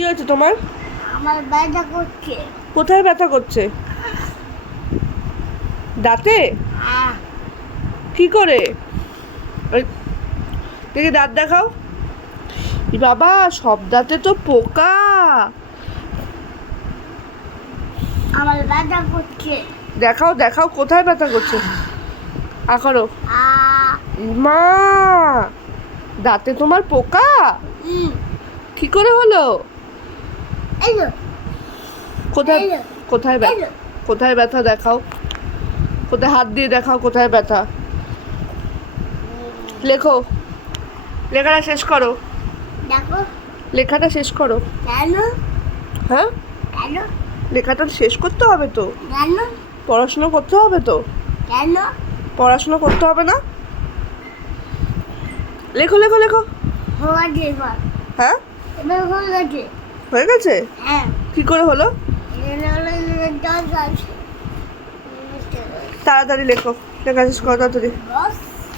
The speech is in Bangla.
কি হয়েছে তোমার? আমার ব্যথা করছে। কোথায় ব্যথা করছে? দাঁতে? আহ, কি করে? ওই দেখি দাঁত দেখাও। ই বাবা, সব দাঁতে তো পোকা। আমার ব্যথা করছে। দেখাও দেখাও, কোথায় ব্যথা করছে? করো। আহ, মা, দাঁতে তোমার পোকা? উম, কি করে হলো? এই তো, কোথায়? এই যে, কোথায় এই ব্যথা? যে। কোথায় ব্যথা দেখাও। কোথায় হাত দিয়ে দেখাও কোথায় ব্যথা। লেখো, লেখাটা শেষ করো। দেখো, লেখাটা শেষ করো। কেন হ্যাঁ, কেন লেখাটা শেষ করতে হবে তো। কেন পড়াশোনা করতে হবে তো। কেন পড়াশোনা করতে হবে না? লেখো লেখো লেখো। হওয়া যে এবার হ্যাঁ, এবার হয়ে গেছে। হয়ে গেছে? হ্যাঁ, কি করে হলো? এখানে হলো দশ আছে। তাড়াতাড়ি লেখো, লেখা শেষ করো তাড়াতাড়ি। বস